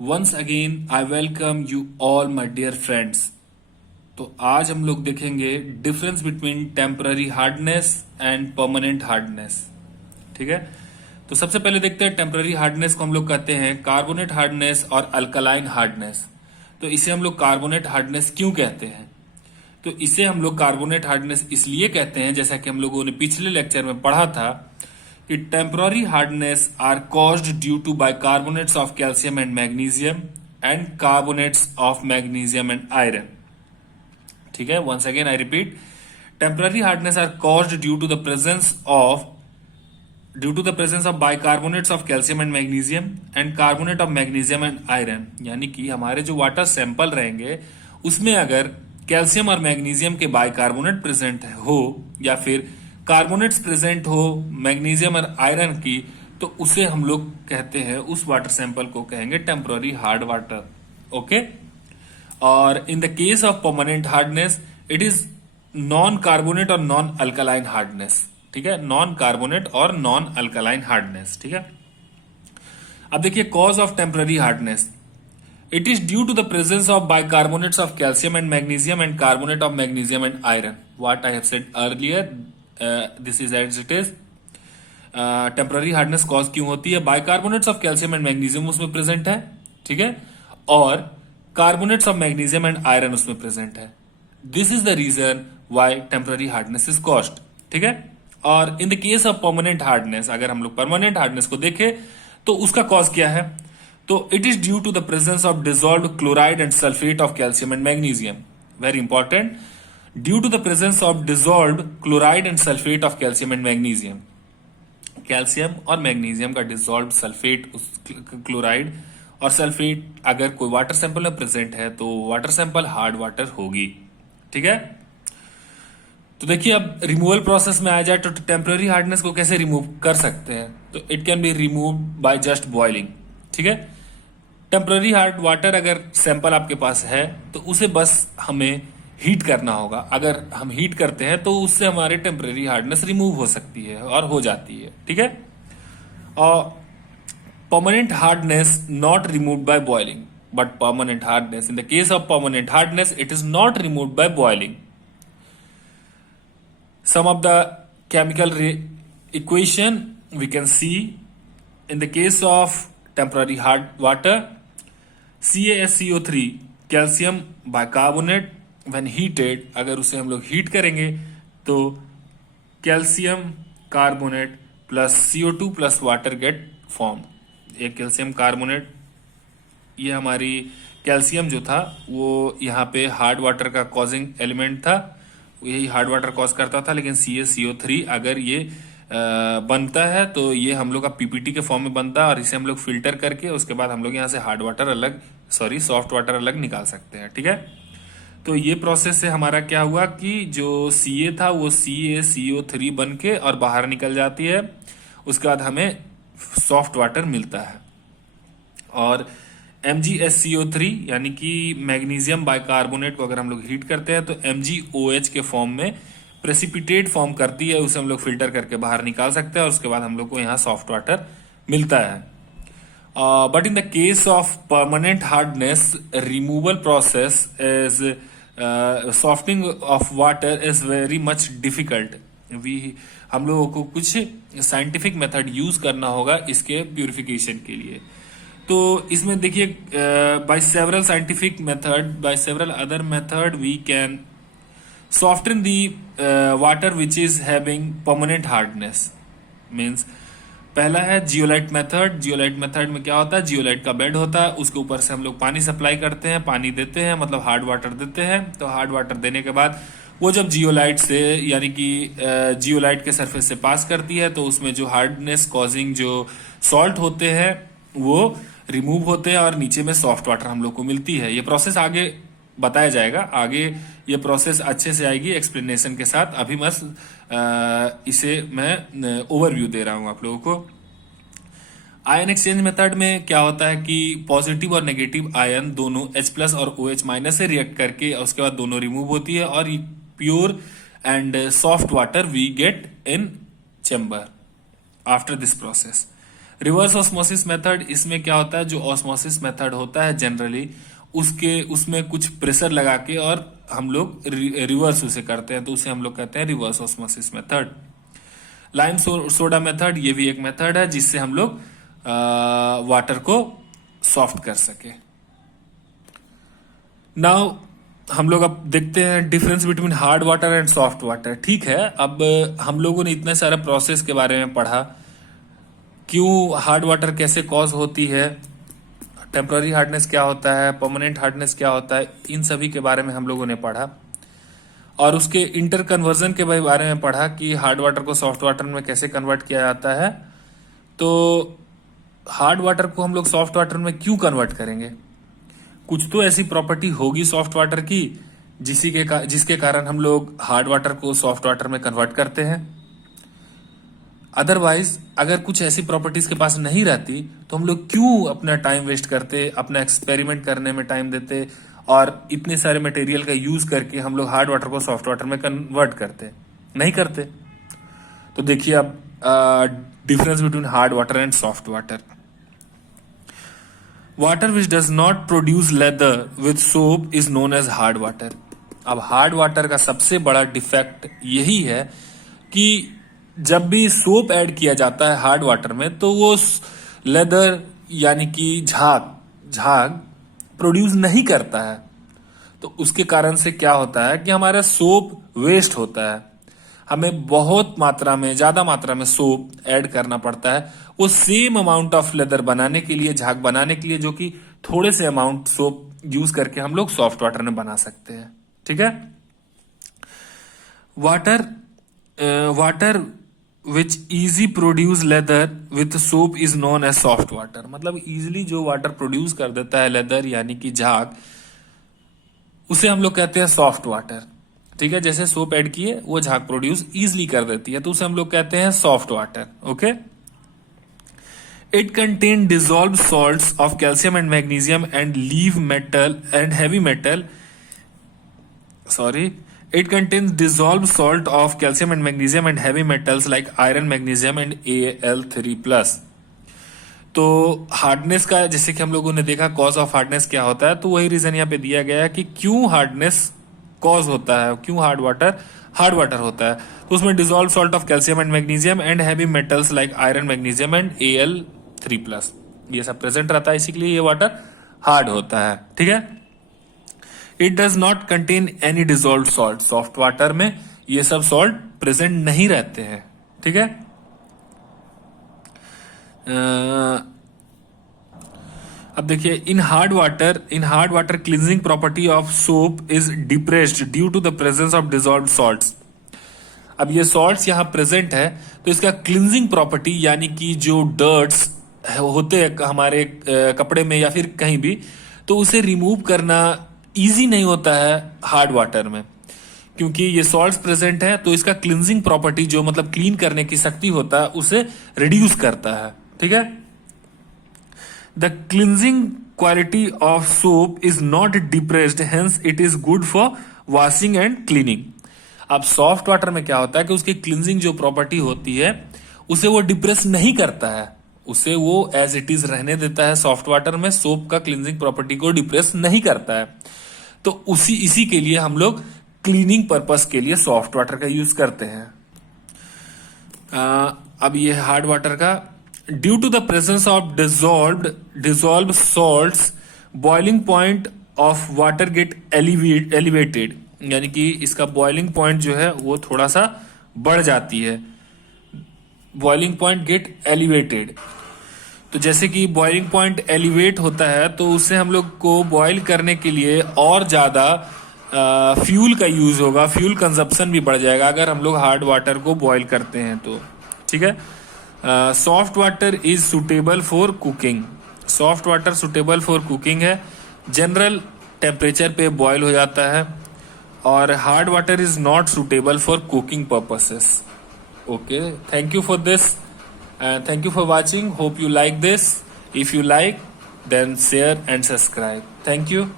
Once again I welcome you all my dear friends. तो आज हम लोग देखेंगे difference between temporary hardness and permanent hardness. ठीक है, तो सबसे पहले देखते हैं टेम्पररी हार्डनेस को हम लोग कहते हैं कार्बोनेट हार्डनेस और अल्कलाइन हार्डनेस। तो इसे हम लोग कार्बोनेट हार्डनेस क्यों कहते हैं? तो इसे हम लोग कार्बोनेट हार्डनेस इसलिए कहते हैं, जैसा कि हम लोगों ने पिछले लेक्चर में पढ़ा था कि temporary hardness are caused due to bicarbonates of calcium and magnesium and carbonates of magnesium and iron. ठीक है, once again I repeat, temporary hardness are caused due to the presence of bicarbonates of calcium and magnesium and carbonate of magnesium and iron. यानी कि हमारे जो water sample रहेंगे उसमें अगर calcium और मैग्नीशियम के बाइकार्बोनेट प्रेजेंट हो या फिर कार्बोनेट्स प्रेजेंट हो मैग्नीशियम और आयरन की, तो उसे हम लोग कहते हैं, उस वाटर सैंपल को कहेंगे टेम्पररी हार्ड वाटर। ओके, और in the case of permanent hardness it is non carbonate और नॉन अल्कलाइन हार्डनेस। ठीक है, नॉन कार्बोनेट और नॉन अल्कलाइन हार्डनेस। ठीक है, अब देखिए cause of temporary hardness, it is due to the presence of bicarbonates of calcium and magnesium and carbonate of magnesium and iron. What I have said earlier, this is as it is. Temporary hardness cause क्यों होती है? Bicarbonates of calcium and magnesium उसमें present है, ठीक है, और carbonates of magnesium and iron उसमें present है। This is the reason why temporary hardness is caused. ठीक है, और in the case of permanent hardness, अगर हम लोग परमानेंट हार्डनेस को देखें तो उसका कॉज क्या है? तो it is due to the presence of dissolved chloride and sulphate of calcium and magnesium. Very important, due to the presence of dissolved chloride and sulphate of calcium and magnesium. Calcium और magnesium का dissolved sulphate, chloride और sulphate अगर कोई water sample में present है तो water sample hard water होगी। ठीक है, तो देखिए अब रिमूवल प्रोसेस में आ जाए तो टेम्पररी हार्डनेस को कैसे रिमूव कर सकते हैं? तो it can be remove by just boiling. ठीक है, टेम्पररी हार्ड वाटर अगर सैंपल आपके पास है तो उसे बस हमें हीट करना होगा। अगर हम हीट करते हैं तो उससे हमारे टेम्पररी हार्डनेस रिमूव हो सकती है और हो जाती है। ठीक है, और permanent hardness not removed by boiling, but permanent hardness, in the case of permanent hardness it is not removed by boiling. Some of the chemical equation we can see in the case of temporary hard water, CaSCO3 calcium bicarbonate when heated, अगर उसे हम लोग heat करेंगे तो calcium carbonate plus CO2 plus water get form. एक calcium carbonate, ये हमारी calcium जो था वो यहाँ पे हार्ड वाटर का कॉजिंग एलिमेंट था, यही हार्ड वाटर कॉज करता था। लेकिन CaCO3 अगर ये बनता है तो ये हम लोग का पीपीटी के फॉर्म में बनता है और इसे हम लोग फिल्टर करके उसके बाद हम लोग यहाँ से हार्ड वाटर अलग, सॉफ्ट वाटर अलग निकाल सकते हैं। ठीक है, तो ये प्रोसेस से हमारा क्या हुआ कि जो Ca था वो CaCO3 बन के और बाहर निकल जाती है, उसके बाद हमें सॉफ्ट वाटर मिलता है। और MgSCO3 यानी कि मैग्नीशियम बाइकार्बोनेट को अगर हम लोग हीट करते हैं तो MgOH के फॉर्म में प्रेसिपिटेट फॉर्म करती है, उसे हम लोग फिल्टर करके बाहर निकाल सकते हैं और उसके बाद हम लोग को यहाँ सॉफ्ट वाटर मिलता है। But in the case of permanent hardness removal process is softening of water is very much difficult. हम लोगों को कुछ साइंटिफिक मेथड यूज करना होगा इसके प्यूरिफिकेशन के लिए। तो इसमें देखिए by several scientific method, by several other method we can soften the water which is having permanent hardness. Means पहला है जियोलाइट मेथड। जियोलाइट मेथड में क्या होता है? जियोलाइट का बेड होता है, उसके ऊपर से हम लोग पानी सप्लाई करते हैं, पानी देते हैं, मतलब हार्ड वाटर देते हैं। तो हार्ड वाटर देने के बाद वो जब जियोलाइट से यानी कि जियोलाइट के सरफेस से पास करती है तो उसमें जो हार्डनेस कॉजिंग जो सॉल्ट होते हैं वो रिमूव होते हैं और नीचे में सॉफ्ट वाटर हम लोग को मिलती है। ये प्रोसेस आगे बताया जाएगा, आगे ये प्रोसेस अच्छे से आएगी एक्सप्लेनेशन के साथ। अभी बस इसे मैं ओवरव्यू दे रहा हूं आप लोगों को। आयन एक्सचेंज मेथड में क्या होता है कि पॉजिटिव और नेगेटिव आयन दोनों H+ और OH- से रिएक्ट करके उसके बाद दोनों रिमूव होती है और pure and soft water we get in chamber after this process. Reverse osmosis method, इसमें क्या होता है, जो ऑस्मोसिस मेथड होता है जनरली उसमें कुछ प्रेशर लगा के और हम लोग रिवर्स उसे करते हैं, तो उसे हम लोग कहते हैं reverse osmosis method. Lime soda method, ये भी एक मेथड है जिससे हम लोग वाटर को सॉफ्ट कर सके। नाउ हम लोग अब देखते हैं difference between hard water and soft water. ठीक है, अब हम लोगों ने इतने सारे प्रोसेस के बारे में पढ़ा, क्यों हार्ड वाटर कैसे कॉज होती है, टेम्पररी हार्डनेस क्या होता है, परमानेंट हार्डनेस क्या होता है, इन सभी के बारे में हम लोगों ने पढ़ा। और उसके इंटर कन्वर्जन के बारे में पढ़ा कि हार्ड वाटर को सॉफ्ट वाटर में कैसे कन्वर्ट किया जाता है। तो हार्ड वाटर को हम लोग सॉफ्ट वाटर में क्यों कन्वर्ट करेंगे? कुछ तो ऐसी प्रॉपर्टी होगी सॉफ्ट वाटर की जिसके कारण हम लोग हार्ड वाटर को सॉफ्ट वाटर में कन्वर्ट करते हैं। अदरवाइज अगर कुछ ऐसी प्रॉपर्टीज के पास नहीं रहती तो हम लोग क्यों अपना टाइम वेस्ट करते, अपना एक्सपेरिमेंट करने में टाइम देते और इतने सारे मटेरियल का यूज करके हम लोग हार्ड वाटर को सॉफ्ट वाटर में कन्वर्ट करते? नहीं करते। तो देखिए अब difference between hard water and soft water. Water which does not produce lather with soap is known as hard water. अब हार्ड वाटर का सबसे बड़ा डिफेक्ट यही है कि जब भी सोप ऐड किया जाता है हार्ड वाटर में तो वो लेदर यानी कि झाग प्रोड्यूस नहीं करता है। तो उसके कारण से क्या होता है कि हमारा सोप वेस्ट होता है, हमें बहुत मात्रा में, ज्यादा मात्रा में सोप ऐड करना पड़ता है वो सेम अमाउंट ऑफ लेदर बनाने के लिए, झाग बनाने के लिए, जो कि थोड़े से अमाउंट सोप यूज करके हम लोग सॉफ्ट वाटर में बना सकते हैं। ठीक है, water which easy produce lather with soap is known as soft water. मतलब इजिली जो वाटर प्रोड्यूस कर देता है लेदर यानी कि झाग, उसे हम लोग कहते हैं सॉफ्ट वाटर। ठीक है, जैसे सोप ऐड किए वो झाग प्रोड्यूस इजिली कर देती है तो उसे हम लोग कहते हैं soft water. Okay, it contain dissolve salts of calcium and magnesium and leave metal and heavy metal, it contains dissolved salt of calcium and magnesium and heavy metals like iron, magnesium and Al3+। तो hardness का, जैसे कि हम लोगों ने देखा cause of hardness क्या होता है, तो वही रीजन यहाँ पे दिया गया है कि क्यों हार्डनेस कॉज होता है, क्यों हार्ड वाटर होता है। तो उसमें dissolve salt of calcium and magnesium and heavy metals like iron, magnesium and Al3+, ये सब प्रेजेंट रहता है, इसीलिए ये वाटर हार्ड होता है। ठीक है, it does not contain any dissolve salt. Soft water में ये सब सॉल्ट प्रेजेंट नहीं रहते हैं। ठीक है, अब देखिए in hard water cleansing property of soap is depressed due to the presence of dissolve salts. अब ये सॉल्ट्स यहाँ प्रेजेंट है तो इसका क्लींजिंग प्रॉपर्टी यानी कि जो डर्ट्स होते हैं हमारे कपड़े में या फिर कहीं भी, तो उसे रिमूव करना इजी नहीं होता है हार्ड वाटर में, क्योंकि ये सॉल्ट्स प्रेजेंट है तो इसका क्लींजिंग प्रॉपर्टी, जो मतलब क्लीन करने की शक्ति होता है, उसे रिड्यूस करता है। ठीक है, the cleansing quality of soap is not depressed, hence it is good for washing and cleaning. अब सॉफ्ट वाटर में क्या होता है कि उसकी क्लींजिंग जो प्रॉपर्टी होती है उसे वो डिप्रेस नहीं करता है, उसे वो एज इट इज रहने देता है। सॉफ्ट वाटर में सोप का क्लींजिंग प्रॉपर्टी को डिप्रेस नहीं करता है, तो इसी के लिए हम लोग क्लीनिंग पर्पस के लिए सॉफ्ट वाटर का यूज करते हैं। अब ये हार्ड वाटर का, due to the presence of dissolve salts boiling point of water get elevated, यानी कि इसका बॉइलिंग पॉइंट जो है वो थोड़ा सा बढ़ जाती है। बॉइलिंग पॉइंट गेट एलिवेटेड, तो जैसे कि बॉइलिंग पॉइंट एलिवेट होता है तो उससे हम लोग को बॉईल करने के लिए और ज्यादा फ्यूल का यूज होगा, फ्यूल कंजप्शन भी बढ़ जाएगा अगर हम लोग हार्ड वाटर को बॉईल करते हैं तो। ठीक है, soft water is suitable for cooking. Soft water suitable for cooking है, जनरल टेम्परेचर पे बॉईल हो जाता है, और hard water is not suitable for cooking purposes. Okay, thank you for this and thank you for watching. Hope you like this. If you like, then share and subscribe. Thank you.